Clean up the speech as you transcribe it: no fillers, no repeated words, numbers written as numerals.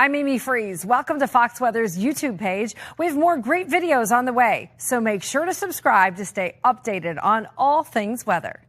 I'm Amy Freeze. Welcome to Fox Weather's YouTube page. We have more great videos on the way, so make sure to subscribe to stay updated on all things weather.